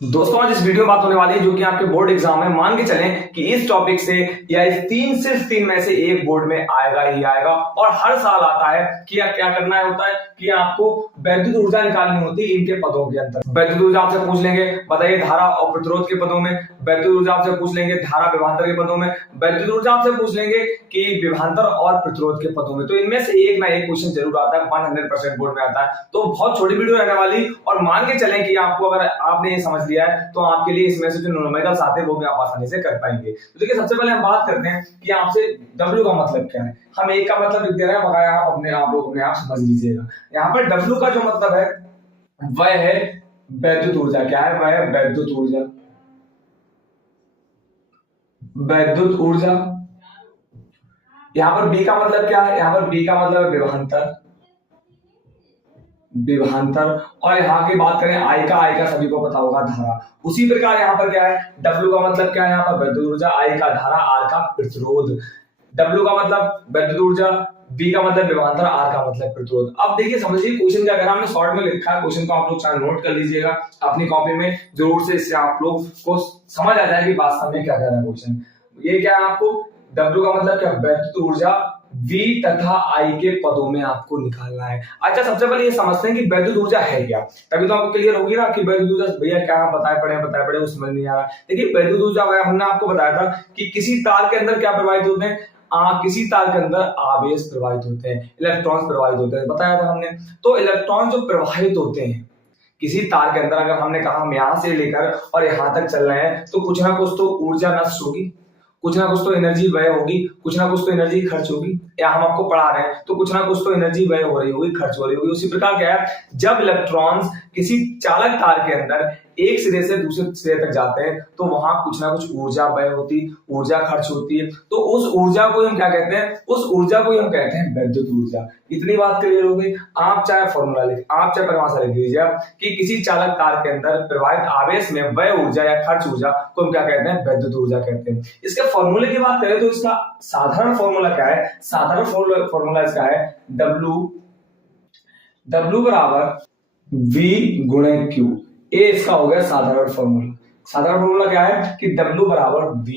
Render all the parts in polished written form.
दोस्तों आज इस वीडियो में बात होने वाली है जो कि आपके बोर्ड एग्जाम है। मान के चलें कि इस टॉपिक से या इस सिर्फ तीन में से एक बोर्ड में आएगा ही आएगा और हर साल आता है कि क्या करना है होता है कि आपको वैद्युत ऊर्जा निकालनी होती है इनके पदों के अंदर। वैद्युत ऊर्जा आपसे पूछ लेंगे बताइए धारा और प्रतिरोध के पदों में, वैद्युत ऊर्जा आपसे पूछ लेंगे धारा विभवांतर के पदों में, वैद्युत ऊर्जा आपसे पूछ लेंगे कि विभवांतर और प्रतिरोध के पदों में। तो इनमें से एक ना एक क्वेश्चन जरूर आता है, 100% बोर्ड में आता है। तो बहुत छोटी वीडियो रहने वाली और मान के चलें कि आपको अगर आपने ये समझ लिया है तो आपके लिए इसमें से जो न्यूमेरिकल्स आते हैं वो भी आप आसानी से कर पाएंगे। तो देखिए सबसे पहले हम बात करते हैं कि आपसे W का मतलब क्या है। हम एक का मतलब लिख दे रहे हैं, बकाया आप लोग अपने आप समझ लीजिएगा। यहाँ पर W का जो मतलब है वह है वैद्युत ऊर्जा। क्या है? वह है वैद्युत ऊर्जा। वैद्युत ऊर्जा। यहाँ पर B का मतलब क्या है? यहाँ पर B का मतलब है विभवांतर। विभवांतर। और यहाँ की बात करें I का सभी को पता होगा धारा। उसी प्रकार यहाँ पर क्या है? W का मतलब क्या है? यहाँ पर वैद्युत ऊर्जा, I का धारा, R का प्रतिरोध। W का मतलब वैद्युत ऊर्जा, B का मतलब विभवांतर, R का मतलब प्रतिरोध। अब देखिए समझिए क्वेश्चन क्या कर रहा है, हमने शॉर्ट में लिखा है। क्वेश्चन को आप लोग चाहे नोट कर लीजिएगा अपनी कॉपी में जरूर से, इससे आप लोग को समझ आ जाएगी वास्तव में क्या कह रहा है क्वेश्चन। ये क्या है? आपको W का मतलब क्या? वैद्युत ऊर्जा V तथा I के पदों में आपको निकालना है। अच्छा सबसे पहले ये समझते हैं कि वैद्युत ऊर्जा है क्या, तभी तो आपको क्लियर होगी ना कि वैद्युत ऊर्जा भैया क्या बताए पड़े वो समझ नहीं आ रहा। देखिए वैद्युत ऊर्जा हमने आपको बताया था कि किसी तार के अंदर क्या प्रवाहित होते हैं, किसी तार के अंदर आवेश प्रवाहित होते हैं, इलेक्ट्रॉन्स प्रवाहित होते हैं, बताया था हमने। तो इलेक्ट्रॉन जो प्रवाहित होते हैं किसी तार के अंदर, अगर हमने कहा हम यहां से लेकर और यहां तक चल रहे हैं तो कुछ ना कुछ तो ऊर्जा नष्ट होगी, कुछ ना कुछ तो एनर्जी व्यय होगी, कुछ ना कुछ तो एनर्जी खर्च होगी। या हम आपको पढ़ा रहे हैं तो कुछ ना कुछ तो एनर्जी व्यय हो रही होगी, खर्च हो रही होगी। उसी प्रकार क्या है, जब इलेक्ट्रॉन्स किसी चालक तार के अंदर एक सिरे से दूसरे सिरे तक जाते हैं तो वहां कुछ ना कुछ ऊर्जा व्यय होती, ऊर्जा खर्च होती है। तो उस ऊर्जा को हम क्या कहते हैं? उस ऊर्जा को हम कहते हैं वैद्युत ऊर्जा। इतनी बात क्लियर हो गई। आप चाहे फॉर्मूला लिख, आप चाहे परिभाषा लिख लीजिए कि किसी चालक तार के अंदर प्रवाहित आवेश में व्यय ऊर्जा या खर्च ऊर्जा को हम क्या कहते हैं? वैद्युत ऊर्जा कहते हैं। इसके फॉर्मूले की बात करें तो इसका साधारण फॉर्मूला क्या है? साधारण फॉर्मूला इसका है W बराबर V गुणे Q। ये इसका हो गया साधारण फॉर्मूला। साधारण फॉर्मूला क्या है कि W बराबर V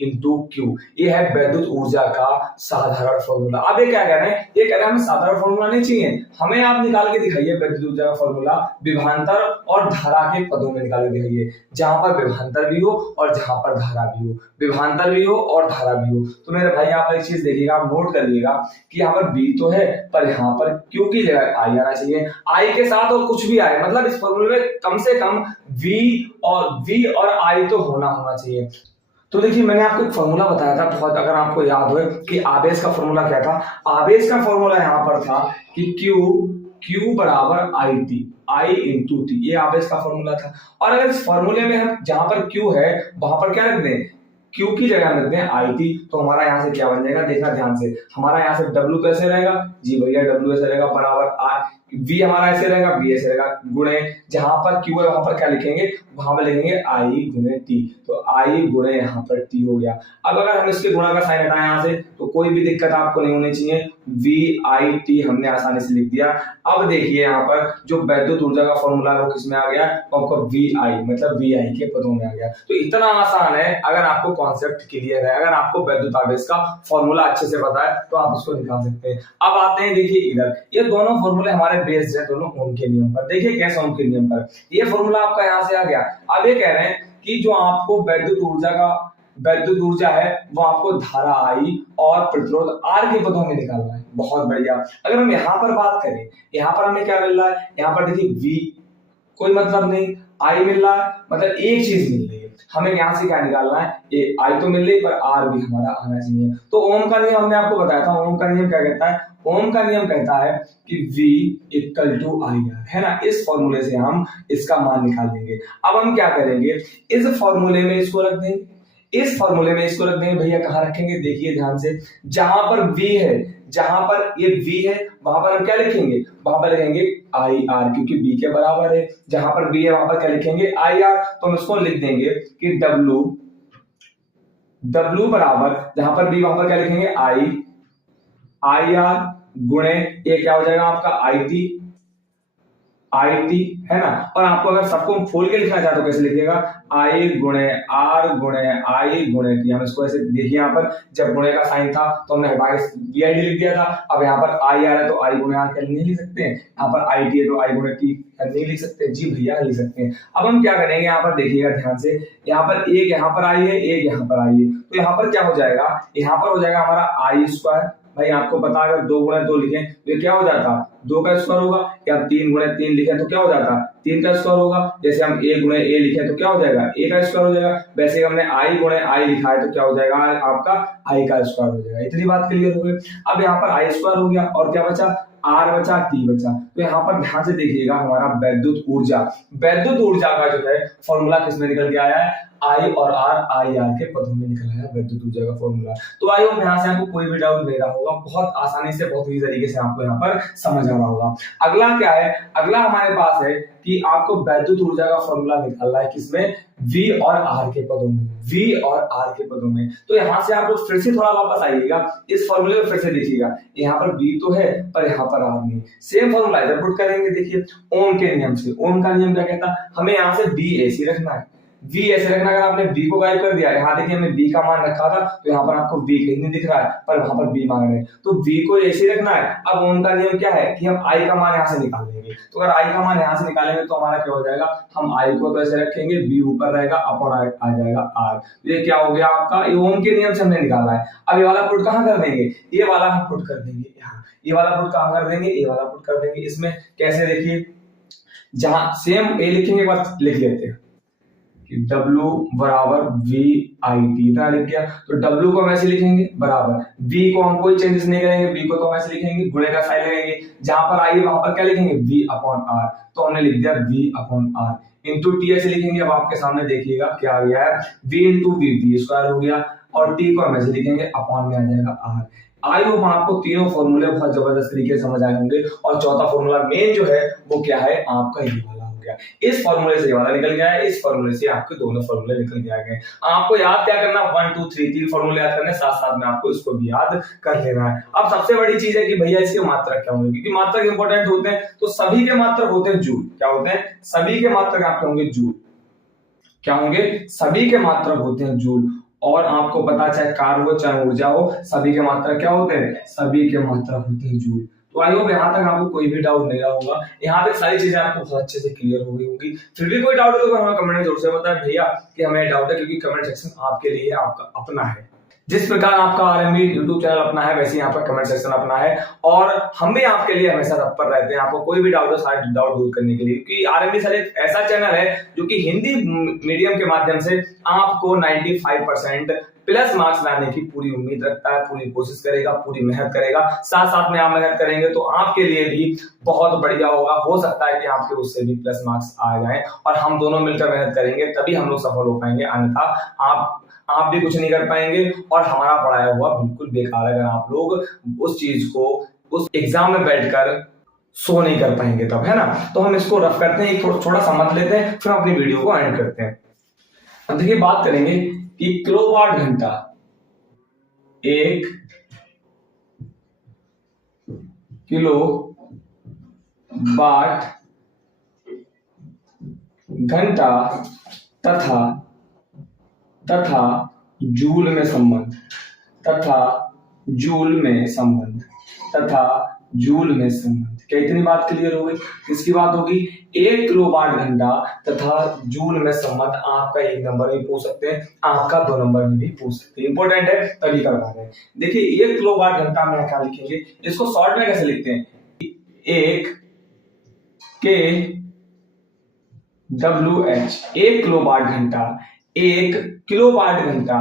इंटू Q। ये है वैद्युत ऊर्जा का साधारण फॉर्मूला। अब ये क्या कह रहे हैं? ये कह रहे हैं हमें साधारण फॉर्मूला नहीं चाहिए, हमें आप निकाल के दिखाइए वैद्युत ऊर्जा का फॉर्मूला विभवांतर और धारा के पदों में निकाल के दिखाइए, जहां पर विभवांतर भी हो और जहां पर धारा भी हो, विभवांतर भी हो और धारा भी हो। तो मेरे भाई यहाँ पर एक चीज देखिएगा, आप नोट कर लीजिएगा कि यहाँ पर V तो है पर यहाँ पर Q की जगह I आना चाहिए। I के साथ और कुछ भी आए, मतलब इस फॉर्मूले में कम से कम V और I तो होना चाहिए। तो देखिए मैंने आपको एक फॉर्मूला बताया था बहुत, अगर आपको याद हो कि आवेश का फॉर्मूला क्या था। आवेश का फॉर्मूला यहाँ पर था कि Q बराबर I इंटू T। ये आवेश का फॉर्मूला था। और अगर इस फॉर्मूले में हम जहां पर Q है वहां पर क्या रख दें? Q की जगह रख दें IT। तो हमारा यहाँ से क्या बन जाएगा, देखना ध्यान से। हमारा यहाँ से W तो ऐसे रहेगा, जी भैया W ऐसे रहेगा, बराबर R। V हमारा ऐसे रहेगा, V ऐसे रहेगा, गुणे जहां पर Q है वहां पर क्या लिखेंगे? वहां पर लिखेंगे I गुणे T। तो I गुणे यहाँ पर T हो गया। अब अगर हम इसके गुणा का साइन हटाएं यहाँ से तो कोई भी दिक्कत आपको नहीं होनी चाहिए। VIT हमने आसानी से लिख दिया। अब देखिए यहाँ पर जो वैद्युत ऊर्जा का फॉर्मूला है वो किसमें आ गया? तो आपको VI मतलब VI के पदों में आ गया। तो इतना आसान है, अगर आपको कॉन्सेप्ट क्लियर है, अगर आपको वैद्युत आवेश का फॉर्मूला अच्छे से पता है तो आप इसको निकाल सकते हैं। अब आते हैं देखिए इधर, ये दोनों फॉर्मूले हमारे बेस्ड है दोनों ओम के नियम पर। देखिए कैसे ओम के नियम पर, ये फॉर्मूला आपका यहाँ से आ गया। अब ये कह रहे हैं कि जो आपको वैद्युत ऊर्जा है वो आपको धारा I और प्रतिरोध R के पदों में निकालना है। बहुत बढ़िया। अगर हम यहाँ पर बात करें, यहाँ पर हमें क्या मिल रहा है? यहाँ पर देखिए V कोई मतलब नहीं, I मिल रहा है, मतलब एक चीज मिल रही है। हमें यहाँ से क्या निकालना है? ये I तो मिल रही पर R भी हमारा आना चाहिए। तो ओम का नियम हमने आपको बताया था। ओम का नियम क्या कहता है? ओम का नियम कहता है कि V इक्वल टू IR, है ना। इस फॉर्मूले से हम इसका मान निकाल देंगे। अब हम क्या करेंगे? इस फॉर्मूले में इसको रख देंगे, इस फॉर्मूले में इसको रख देंगे। भैया कहाँ रखेंगे? देखिए ध्यान से, जहां पर V है, जहां पर ये V है वहां पर हम क्या लिखेंगे? वहां पर लिखेंगे IR, क्योंकि B के बराबर है। जहां पर B है वहां पर क्या लिखेंगे? IR। तो हम इसको लिख देंगे कि W बराबर, जहां पर B वहां पर क्या लिखेंगे? IR गुणे ये क्या हो जाएगा आपका IT। IT, है ना। और आपको अगर सबको खोल के लिखना चाहे तो कैसे लिखिएगा, I गुणे R गुणे I गुणे T। हम इसको ऐसे देखिए, यहाँ पर जब गुणे का साइन था तो हमने हटा के BID लिख दिया था। अब यहाँ पर I आ रहा है तो I गुणे R क्या नहीं लिख सकते हैं, यहाँ पर IT है तो I गुणे T नहीं लिख सकते, जी भैया लिख सकते हैं। अब हम क्या करेंगे, यहाँ पर देखिएगा ध्यान से, यहाँ पर एक यहाँ पर आई है, एक यहाँ पर आई है, तो यहाँ पर क्या हो जाएगा, यहाँ पर हो जाएगा हमारा आई स्क्वायर। भाई आपको पता अगर 2 गुणे 2 लिखे तो ये क्या हो जाता, 2 का स्क्वायर होगा, या 3 गुणे 3 लिखे तो क्या हो जाता, 3 का स्क्वायर होगा। जैसे हम a गुणे a लिखे तो क्या हो जाएगा, a का स्क्वायर हो जाएगा। वैसे हमने i गुणे i लिखा है तो क्या हो जाएगा, आपका i का स्क्वायर हो जाएगा। इतनी बात क्लियर हो गई। अब यहाँ पर i स्क्वायर हो गया और क्या बचा, R बचा, T बचा। तो यहाँ पर ध्यान से देखिएगा, हमारा वैद्युत ऊर्जा का जो है फॉर्मूला किसमें निकल के आया है, I और R, I R के पदों में निकल आया वैद्युत ऊर्जा का फॉर्मूला। तो आई होप यहाँ से आपको कोई भी डाउट नहीं रहा होगा, बहुत आसानी से बहुत ही तरीके से आपको यहाँ पर समझ आ रहा होगा। अगला क्या है, अगला हमारे पास है कि आपको वैद्युत ऊर्जा का फॉर्मूला निकालना है किसमें, V और R के पदों में, V और R के पदों में। तो यहाँ से आप लोग फिर से थोड़ा वापस आइएगा, इस फॉर्मूले में फिर से देखिएगा, यहाँ पर V तो है पर यहाँ पर R नहीं। सेम फॉर्मूला इधर पुट करेंगे। देखिए ओम के नियम से, ओम का नियम क्या कहता है, हमें यहाँ से V ऐसे रखना है, V ऐसे रखना। अगर आपने V को गायब कर दिया, यहाँ देखिए हमने V का मान रखा था तो यहाँ पर आपको V कहीं नहीं दिख रहा है, पर वहां पर V मांग रहे हैं, तो V को ऐसे रखना है। अब उनका नियम क्या है कि हम I का मान यहाँ से निकाल लेंगे, तो अगर I का मान यहाँ से निकालेंगे तो हमारा क्या हो जाएगा, हम I को तो ऐसे रखेंगे, V ऊपर रहेगा, अपॉन आ जाएगा R। ये क्या हो गया आपका, ये ओम के नियम से हमने निकाला है। अब ये वाला पुट कहाँ कर देंगे, ये वाला हम पुट कर देंगे यहाँ, ये वाला पुट कहाँ कर देंगे, ये वाला पुट कर देंगे इसमें। कैसे, देखिए जहां सेम A लिखेंगे, एक बार लिख लेते हैं कि W बराबर VIT, इतना लिख दिया। तो W को हम ऐसे लिखेंगे बराबर, V को हम कोई चेंजेस नहीं करेंगे, V को तो हम ऐसे लिखेंगे, गुणे का साइन लगेंगे, जहां पर आई वहां पर क्या लिखेंगे, V अपॉन R। तो हमने लिख दिया V upon R into T ऐसे लिखेंगे। अब आपके सामने देखिएगा क्या आ गया है, V इंटू V स्क्वायर हो गया, और T को हम ऐसे लिखेंगे, अपॉन में आ जाएगा R। आई होप आपको तीनों फॉर्मूले बहुत जबरदस्त तरीके से समझ आए होंगे। और चौथा फॉर्मूला मेन जो है वो क्या है, आपका ये वाला हो गया। इस फॉर्मूले से ये वाला निकल गया है, इस फॉर्मूले से आपके दोनों फॉर्मूले निकल के आ गए। आपको याद क्या करना, 1 2 3 तीन फॉर्मूले याद करने, साथ साथ में आपको इसको भी याद कर लेना है। अब सबसे बड़ी चीज है कि भैया इसके मात्रक क्या होंगे, क्योंकि मात्रक इंपॉर्टेंट होते हैं। तो सभी के मात्रक होते हैं जूल। क्या होते हैं, सभी के मात्रक आपके होंगे जूल। क्या होंगे, सभी के मात्रक होते हैं जूल। और आपको पता चाहे कार्य हो चाहे ऊर्जा हो, सभी के मात्रक क्या होते हैं, सभी के मात्रक होते हैं जूल। तो आई होप यहाँ तक आपको कोई भी डाउट नहीं रहा होगा, यहाँ तक सारी चीजें आपको बहुत अच्छे से क्लियर हो गई होगी। फिर भी कोई डाउट है तो हमें कमेंट में जरूर से बताएं भैया कि हमें डाउट है, क्योंकि कमेंट सेक्शन आपके लिए आपका अपना है। जिस प्रकार आपका आरएमबी यूट्यूब चैनल अपना है, वैसे ही यहाँ पर कमेंट सेक्शन अपना है, और हम भी आपके लिए हमेशा तत्पर रहते हैं आपको कोई भी डाउट हो सारे डाउट दूर करने के लिए। क्योंकि आरएमबी सर एक ऐसा चैनल है जो कि हिंदी मीडियम के माध्यम से आपको 95% प्लस मार्क्स लाने की पूरी उम्मीद रखता है, पूरी कोशिश करेगा, पूरी मेहनत करेगा। साथ साथ में आप मेहनत करेंगे तो आपके लिए भी बहुत बढ़िया होगा। हो सकता है कि आपके उससे भी प्लस मार्क्स आ जाए, और हम दोनों मिलकर मेहनत करेंगे तभी हम लोग सफल हो पाएंगे, अन्यथा आप भी कुछ नहीं कर पाएंगे और हमारा पढ़ाया हुआ बिल्कुल बेकार है अगर आप लोग उस चीज को उस एग्जाम में बैठकर सो नहीं कर पाएंगे तब, है ना। तो हम इसको रफ करते हैं, एक थोड़ा समझ लेते हैं, फिर अपनी वीडियो को एंड करते हैं। अब देखिए बात करेंगे कि किलोवाट घंटा, 1 किलोवाट घंटा तथा जूल में संबंध, क्या इतनी बात क्लियर हो गई। किसकी बात होगी, 1 किलोवाट घंटा तथा जूल में संबंध। आपका 1 नंबर में पूछ सकते हैं, आपका 2 नंबर में भी पूछ सकते हैं, इंपॉर्टेंट है तभी करवा रहे हैं। देखिए 1 किलोवाट घंटा में क्या लिखेंगे, इसको शॉर्ट में कैसे लिखते हैं, 1 KWH, 1 किलोवाट घंटा, 1 किलोवाट घंटा,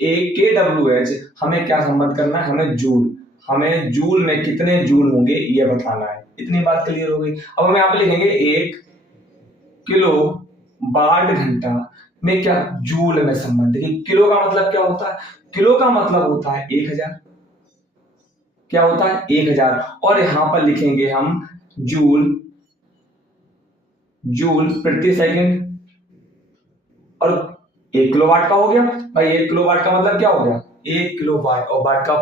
1 KWH। हमें क्या संबंध करना है, हमें जूल में कितने जूल होंगे ये बताना है। इतनी बात क्लियर हो गई। अब हम यहाँ पे लिखेंगे 1 किलोवाट घंटा में क्या, जूल में संबंध। देखिए किलो का मतलब क्या होता है, किलो का मतलब होता है 1000। क्या होता है, 1000। और यहां पर लिखेंगे हम जूल प्रति सेकंड। और 1 किलोवाट का हो गया भाई, 1 किलोवाट का मतलब क्या हो गया, 1 किलो वाट, और वाट का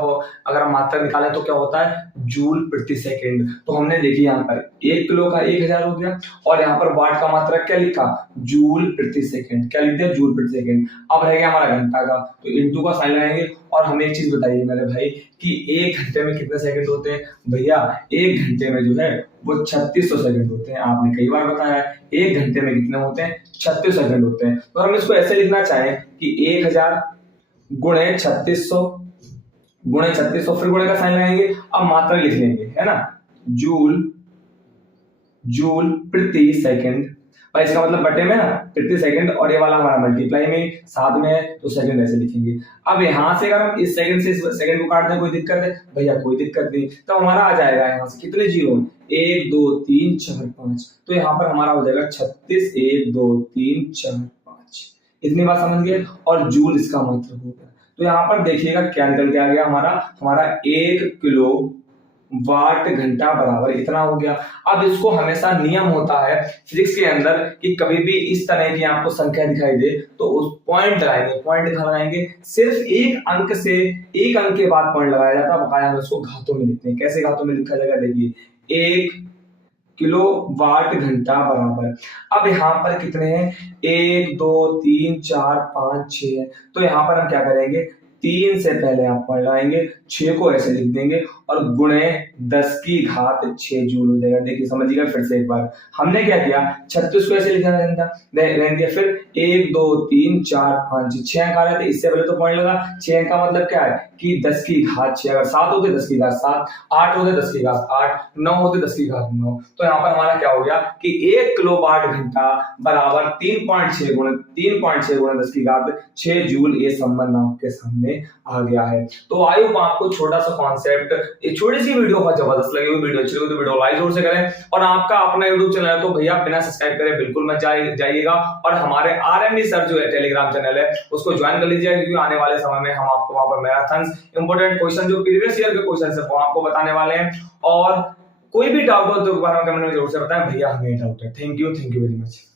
अगर हम मात्रा निकालें तो क्या होता है जूल प्रति सेकंड। तो हमने देखी यहाँ पर 1 किलो का 1000 हो गया, और यहाँ पर वाट का मात्रा क्या लिखा जूल प्रति सेकंड, क्या लिख दिया जूल प्रति सेकंड। अब रह गया हमारा घंटा का, तो इंटू का साइन लगाएंगे। और हमें एक चीज बताइए मेरे भाई कि 1 घंटे में कितने सेकंड होते हैं। भैया 1 घंटे में जो है वो 3600 सेकंड होते हैं। आपने कई बार बताया है 1 घंटे में कितने होते हैं 36 सेकंड होते हैं। तो हम इसको ऐसे लिखना चाहें कि 1000 गुणे 3600 फिर गुणे का साइन लगाएंगे। अब मात्रा लिख लेंगे, है ना, जूल प्रति सेकंड, और इसका मतलब बटे में ना प्रति सेकंड, और ये वाला हमारा मल्टीप्लाई में साथ में है तो सेकंड ऐसे लिखेंगे। अब यहाँ से अगर हम इस सेकंड से इस सेकंड को काट दें कोई दिक्कत है भैया, कोई दिक्कत नहीं। तो हमारा आ जाएगा यहाँ से कितने जीरो 1 2 3 4 5, तो यहाँ पर हमारा हो जाएगा 36 1 2 3 4 5। इतनी बात समझ गए, और जूल इसका मात्रा होगा। तो यहाँ पर देखिएगा क्या निकल के आ गया हमारा 1 किलो वाट घंटा बराबर इतना हो गया। अब इसको हमेशा नियम होता है फिजिक्स के अंदर कि कभी भी इस तरह की आपको संख्या दिखाई दे तो उस पॉइंट लगाएंगे, पॉइंट लगाएंगे, सिर्फ एक अंक के बाद पॉइंट लगाया जाता है, बकाया हम उसको घातों में लिखते हैं। कैसे घातों में लिखा जाएगा देखिए 1 किलो वाट घंटा बराबर, अब यहाँ पर कितने हैं 1 2 3 4 5 6 है, तो यहाँ पर हम क्या करेंगे 3 से पहले आप पॉइंट लगाएंगे, 6 को ऐसे लिख देंगे और गुणे 10 की घात 6 जूल हो जाएगा। देखिए समझिएगा फिर से एक बार, हमने क्या किया 36 को ऐसे लिखा रहने दिया, फिर 1 2 3 4 5 6 अंक आ रहे थे, इससे पहले तो पॉइंट लगा। 6 अंक का मतलब क्या है कि 10 की घात 6, अगर 7 होते 10 की घात 7, 8 होते 10 की घात 8, 9 होते 10 की घात 9। तो यहाँ पर हमारा क्या हो गया कि 1 किलो वाट घंटा बराबर 3.6 गुणे 10 की घात 6 जूल, ये संबंध आपके सामने आ गया है। तो आई होप आपको छोटा सा कॉन्सेप्ट, एक छोटी सी वीडियो बहुत जबरदस्त लगी हुई, वीडियो अच्छी लगी तो वीडियो लाइक जरूर से करें, और आपका अपना YouTube चैनल है तो भैया बिना सब्सक्राइब करे बिल्कुल मत जाइएगा, और हमारे RMD सर जो है टेलीग्राम चैनल है उसको ज्वाइन कर लीजिएगा, क्योंकि आने वाले समय में हम आपको वहां पर मैराथन इंपोर्टेंट क्वेश्चन जो प्रीवियस ईयर के क्वेश्चन है वो आपको बताने वाले हैं, और कोई भी डाउट हो तो कमेंट में जरूर से बताएं भैया, हमें डाउट है। Thank you very much.